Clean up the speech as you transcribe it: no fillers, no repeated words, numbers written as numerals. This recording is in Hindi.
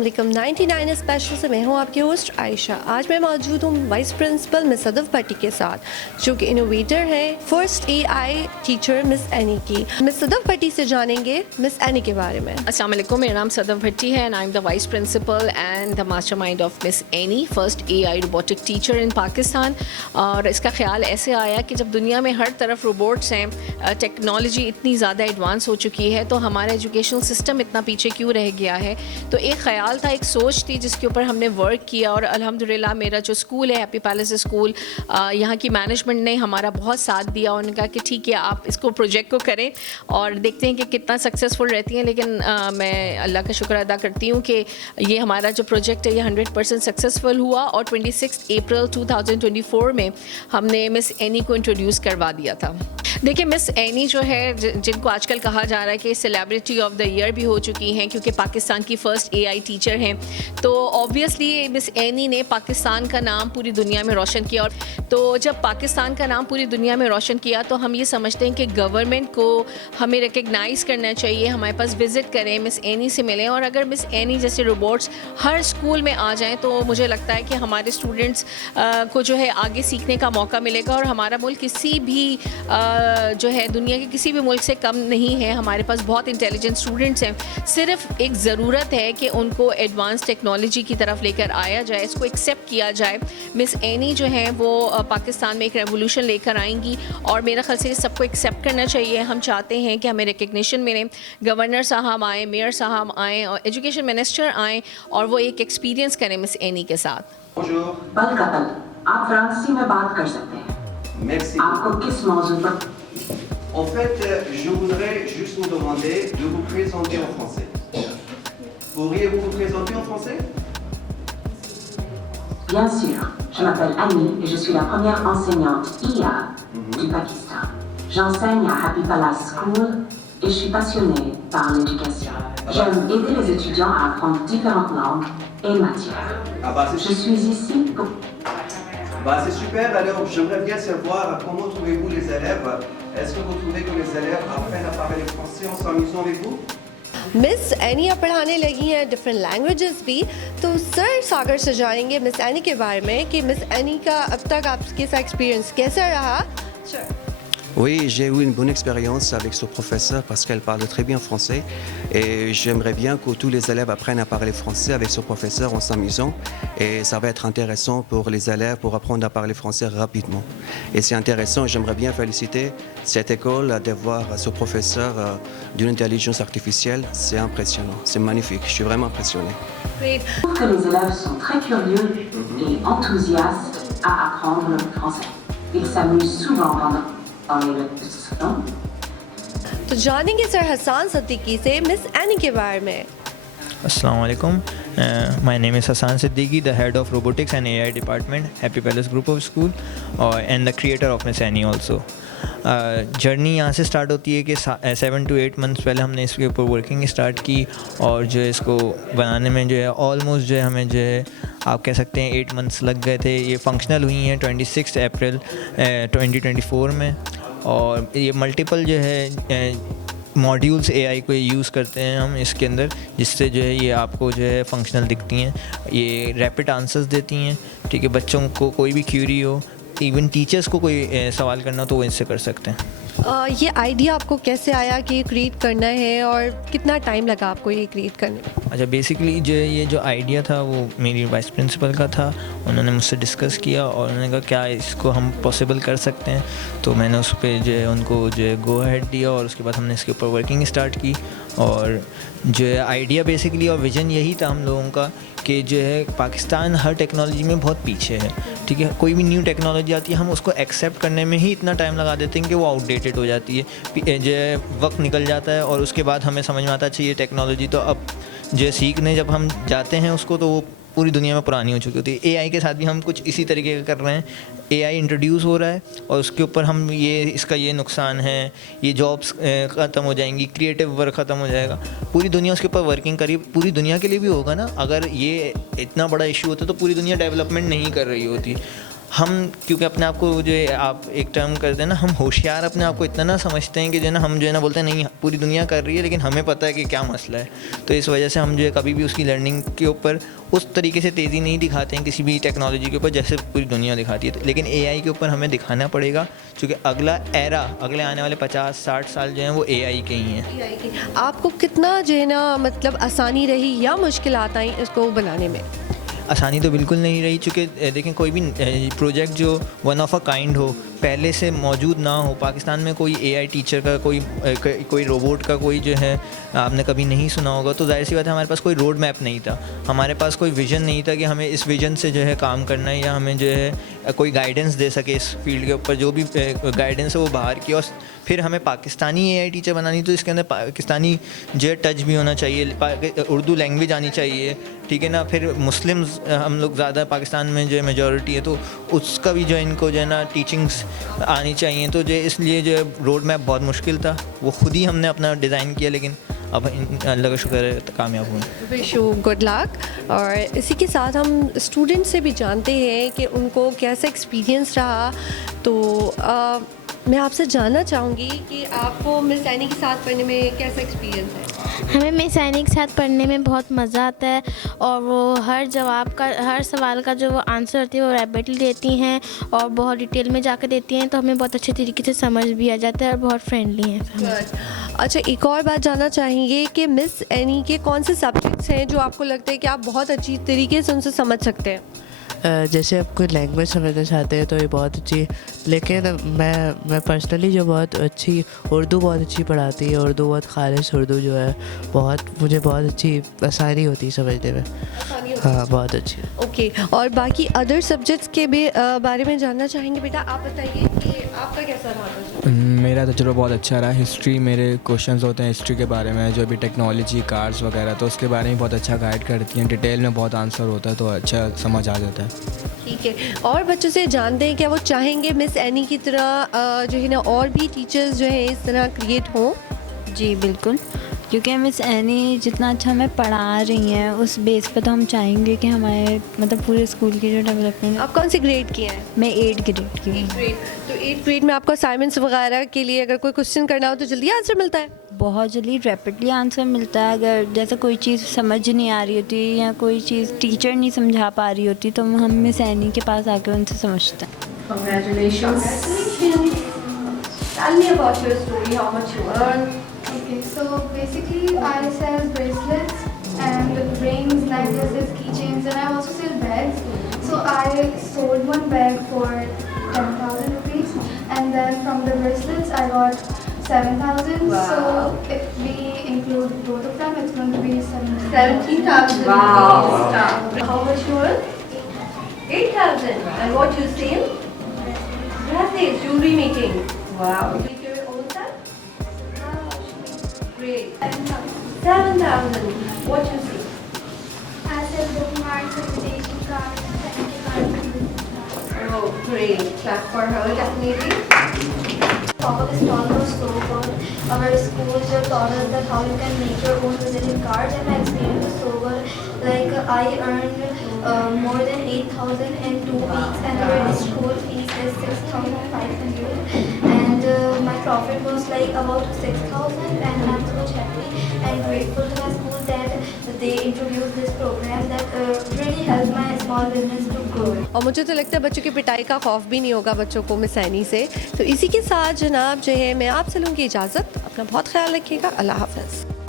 अस्सलामुअलैकुम 99 स्पेशल से मैं हूँ आपकी होस्ट आयशा। आज मैं मौजूद हूँ वाइस प्रिंसिपल मिस सदफ भट्टी के साथ जो कि इनोवेटर हैं first AI teacher miss any की। मिस सदफ भट्टी से जानेंगे मिस एनी के बारे में। अस्सलाम वालेकुम, मेरा नाम सदफ भट्टी है and I am the vice principal and the mastermind of Miss Annie first AI robotic teacher in Pakistan. और इसका ख्याल ऐसे आया कि जब दुनिया में हर तरफ रोबोट्स हैं, टेक्नोलॉजी इतनी ज़्यादा एडवांस हो चुकी है, तो हमारा एजुकेशनल सिस्टम इतना पीछे क्यों रह गया है। तो एक ख्याल था, एक सोच थी जिसके ऊपर हमने वर्क किया और अल्हम्दुलिल्लाह मेरा जो स्कूल है हैप्पी पैलेस स्कूल, यहाँ की मैनेजमेंट ने हमारा बहुत साथ दिया। उन्होंने कहा कि ठीक है आप इसको प्रोजेक्ट को करें और देखते हैं कि कितना सक्सेसफुल रहती हैं। लेकिन मैं अल्लाह का शुक्र अदा करती हूँ कि ये हमारा जो प्रोजेक्ट है ये 100% सक्सेसफुल हुआ और 26 अप्रैल 2024 में हमने मिस एनी को इंट्रोड्यूस करवा दिया था। देखिए मिस एनी जो है जिनको आजकल कहा जा रहा है कि सेलिब्रिटी ऑफ द ईयर भी हो चुकी हैं क्योंकि पाकिस्तान की फ़र्स्ट एआई टीचर हैं, तो ऑब्वियसली मिस एनी ने पाकिस्तान का नाम पूरी दुनिया में रोशन किया। और तो जब पाकिस्तान का नाम पूरी दुनिया में रोशन किया तो हम ये समझते हैं कि गवर्नमेंट को हमें रिकग्नाइज़ करना चाहिए, हमारे पास विज़िट करें, मिस एनी से मिलें। और अगर मिस एनी जैसे रोबोट्स हर स्कूल में आ जाएँ तो मुझे लगता है कि हमारे स्टूडेंट्स को जो है आगे सीखने का मौका मिलेगा और हमारा मुल्क किसी भी जो है दुनिया के किसी भी मुल्क से कम नहीं है। हमारे पास बहुत इंटेलिजेंट स्टूडेंट्स हैं, सिर्फ एक ज़रूरत है कि उनको एडवांस टेक्नोलॉजी की तरफ लेकर आया जाए, इसको एक्सेप्ट किया जाए। मिस एनी जो है वो पाकिस्तान में एक रेवोल्यूशन लेकर आएंगी और मेरा ख्याल से सबको एक्सेप्ट करना चाहिए। हम चाहते हैं कि हमें रिकग्निशन मिले, गवर्नर साहब आएँ, मेयर साहब आएँ और एजुकेशन मिनिस्टर आएँ और वो एक एक्सपीरियंस करें मिस एनी के साथ। पल का पल आप फ्रांसीसी में बात कर सकते हैं। Merci. आपको किस मौजू पर? En fait, je voudrais juste vous demander de vous présenter en français. Pourriez-vous vous présenter en français? Bien sûr, je m'appelle Annie et je suis la première enseignante IA du Pakistan. J'enseigne à Happy Palace School et je suis passionnée par l'éducation. J'aime aider les étudiants à apprendre différentes langues et matières. Ah bah c'est Je suis ici pour... c'est super. Alors j'aimerais bien savoir comment trouvez-vous les élèves? Est-ce que vous trouvez que les élèves apprennent à parler français en s'amusant avec vous? Miss any अब पढ़ाने लगी हैं डिफरेंट लैंग्वेजेस भी, तो सर सागर से जानेंगे मिस एनी के बारे में कि मिस एनी का अब तक आपके साथ एक्सपीरियंस कैसा रहा। Oui, j'ai eu une bonne expérience avec ce professeur parce qu'elle parle très bien français et j'aimerais bien que tous les élèves apprennent à parler français avec ce professeur en s'amusant et ça va être intéressant pour les élèves pour apprendre à parler français rapidement. Et c'est intéressant, j'aimerais bien féliciter cette école d'avoir ce professeur d'une intelligence artificielle, c'est impressionnant, c'est magnifique, je suis vraiment impressionné. Great. Je trouve que les élèves sont très curieux et enthousiastes à apprendre le français. Ils s'amusent souvent pendant les leçons. तो जानेंगे सर हसान सिद्दीकी से मिस एनी के बारे में। Assalamu alaikum. My name is Hassan Siddiqui, the head of robotics and AI department, Happy Palace Group of School, and the creator of Miss Annie also. Journey यहाँ से स्टार्ट होती है कि 7 to 8 मंथ्स पहले हमने इसके ऊपर वर्किंग स्टार्ट की और जो इसको बनाने में जो है ऑलमोस्ट जो है हमें जो है आप कह सकते हैं 8 मंथ्स लग गए थे। ये फंक्शनल हुई हैं 26 अप्रैल 2024 में और ये मल्टीपल जो है मॉड्यूल्स एआई को यूज़ करते हैं हम इसके अंदर, जिससे जो है ये आपको जो है फंक्शनल दिखती हैं, ये रैपिड आंसर्स देती हैं। ठीक है, बच्चों को कोई भी क्यूरी हो, इवन टीचर्स को कोई सवाल करना तो वो इनसे कर सकते हैं। ये आइडिया आपको कैसे आया कि क्रिएट करना है और कितना टाइम लगा आपको ये क्रिएट करने में? अच्छा, बेसिकली ये जो आइडिया था वो मेरी वाइस प्रिंसिपल का था। उन्होंने मुझसे डिस्कस किया और उन्होंने कहा क्या इसको हम पॉसिबल कर सकते हैं, तो मैंने उस पर जो है उनको जो है गो अहेड दिया और उसके बाद हमने इसके ऊपर वर्किंग स्टार्ट की। और जो है आइडिया बेसिकली और विज़न यही था हम लोगों का कि जो है पाकिस्तान हर टेक्नोलॉजी में बहुत पीछे है। ठीक है, कोई भी न्यू टेक्नोलॉजी आती है हम उसको एक्सेप्ट करने में ही इतना टाइम लगा देते हैं कि वो आउटडेटेड हो जाती है, जो है वक्त निकल जाता है और उसके बाद हमें समझ में आता है अच्छा ये टेक्नोलॉजी तो अब जो है सीखने जब हम जाते हैं उसको तो वो पूरी दुनिया में पुरानी हो चुकी होती है। एआई के साथ भी हम कुछ इसी तरीके का कर रहे हैं। एआई इंट्रोड्यूस हो रहा है और उसके ऊपर हम इसका ये नुकसान है, ये जॉब्स ख़त्म हो जाएंगी, क्रिएटिव वर्क ख़त्म हो जाएगा। पूरी दुनिया उसके ऊपर वर्किंग करी, पूरी दुनिया के लिए भी होगा ना। अगर ये इतना बड़ा इशू होता तो पूरी दुनिया डेवलपमेंट नहीं कर रही होती। हम क्योंकि अपने आप को जो है आप एक टर्म करते हैं ना, हम होशियार अपने आप को इतना ना समझते हैं कि जो है ना हम जो है ना बोलते हैं नहीं पूरी दुनिया कर रही है लेकिन हमें पता है कि क्या मसला है। तो इस वजह से हम जो है कभी भी उसकी लर्निंग के ऊपर उस तरीके से तेज़ी नहीं दिखाते हैं किसी भी टेक्नोलॉजी के ऊपर जैसे पूरी दुनिया दिखाती है। लेकिन AI के ऊपर हमें दिखाना पड़ेगा क्योंकि अगला एरा, अगले आने वाले 50-60 साल जो हैं वो AI के ही हैं। आपको कितना जो है ना मतलब आसानी रही या मुश्किलात आई इसको बनाने में? आसानी तो बिल्कुल नहीं रही चूँकि देखें कोई भी प्रोजेक्ट जो वन ऑफ अ काइंड हो, पहले से मौजूद ना हो, पाकिस्तान में कोई AI टीचर का कोई रोबोट का कोई जो है आपने कभी नहीं सुना होगा, तो जाहिर सी बात है हमारे पास कोई रोड मैप नहीं था, हमारे पास कोई विज़न नहीं था कि हमें इस विज़न से जो है काम करना है या हमें जो है कोई गाइडेंस दे सके इस फील्ड के ऊपर। जो भी गाइडेंस है वो बाहर की, और फिर हमें पाकिस्तानी AI टीचर बनानी तो इसके अंदर पाकिस्तानी जो है टच भी होना चाहिए, उर्दू लैंग्वेज आनी चाहिए, ठीक है ना। फिर मुस्लिम्स हम लोग ज़्यादा पाकिस्तान में जो है मेजॉरिटी है, तो उसका भी जो है इनको जो है ना टीचिंग्स आनी चाहिए। तो जो इसलिए जो है रोड मैप बहुत मुश्किल था, वो खुद ही हमने अपना डिज़ाइन किया, लेकिन अब अल्लाह का शुक्र है कामयाब हुए। Wish you good luck. और इसी के साथ हम स्टूडेंट से भी जानते हैं कि उनको कैसा एक्सपीरियंस रहा। तो मैं आपसे जानना चाहूँगी कि आपको मिस एनी के साथ पढ़ने में कैसा एक्सपीरियंस है? हमें मिस एनी के साथ पढ़ने में बहुत मज़ा आता है और वो हर सवाल का जो वो आंसर होती है वो रैपिडली देती हैं और बहुत डिटेल में जाकर देती हैं, तो हमें बहुत अच्छे तरीके से समझ भी आ जाता है और बहुत फ्रेंडली हैं। अच्छा, एक और बात जानना चाहेंगे कि मिस एनी के कौन से सब्जेक्ट्स हैं जो आपको लगता है कि आप बहुत अच्छी तरीके से उनसे समझ सकते हैं? जैसे आप कोई लैंग्वेज समझना चाहते हैं तो ये बहुत अच्छी, लेकिन मैं पर्सनली जो बहुत अच्छी उर्दू बहुत अच्छी पढ़ाती है, उर्दू बहुत खालिश उर्दू जो है मुझे बहुत अच्छी आसानी होती है समझने में। हाँ, बहुत अच्छी। ओके, और बाकी अदर सब्जेक्ट्स के भी बारे में जानना चाहेंगे। बेटा आप बताइए कि आपका कैसा रहा? मेरा तजुर्बा बहुत अच्छा रहा। हिस्ट्री, मेरे क्वेश्चंस होते हैं हिस्ट्री के बारे में, जो भी टेक्नोलॉजी कार्स वगैरह, तो उसके बारे में बहुत अच्छा गाइड करती हैं, डिटेल में बहुत आंसर होता है तो अच्छा समझ आ जाता है। ठीक है, और बच्चों से जानते हैं क्या वो चाहेंगे मिस एनी की तरह जो है ना और भी टीचर्स जो है इस तरह क्रिएट हों? जी बिल्कुल, क्योंकि मिस एनी जितना अच्छा हमें पढ़ा रही हैं उस बेस पे तो हम चाहेंगे कि हमारे मतलब पूरे स्कूल की जो डेवलपमेंट। आप कौन से ग्रेड की हैं? मैं 8th ग्रेड की हूँ। तो 8th ग्रेड में आपको असाइनमेंट्स वगैरह के लिए अगर कोई क्वेश्चन करना हो तो जल्दी आंसर मिलता है? बहुत जल्दी रैपिडली आंसर मिलता है। अगर जैसे कोई चीज़ समझ नहीं आ रही होती या कोई चीज़ टीचर नहीं समझा पा रही होती तो हम मिस एनी के पास आकर उनसे समझते हैं। Congratulations. Tell me about your story, how much you earned. Okay, so basically I sell bracelets and rings, necklaces, keychains, and I also sell bags. So I sold one bag for 10,000 rupees, and then from the bracelets I got 7,000. Wow. So if we include both of them, it's going to be 17,000. Wow. How much you earn? 8,000. And what you sell? Bracelets, jewelry making. Wow. You make your own stuff? Great. 7,000. What you see? I sell bookmarks, invitation cards, thank you cards. Oh, great. Clap for her, definitely. Our stall was so good. Our school just taught us that how you can make your own visiting cards, and my experience was so good. Like I earned more than 8,000 in 2 weeks, and our school fees is 6,500. And my profit was like about 6,000, and I'm so much happy and grateful to my school that they introduced this program that really helped my small business to grow. और मुझे तो लगता है बच्चों की पिटाई का खौफ भी नहीं होगा बच्चों को मिस एनी से। तो इसी के साथ जनाब जो है मैं आपसे लूँगी इजाज़त। अपना बहुत ख्याल रखिएगा। अल्लाह हाफ़िज़।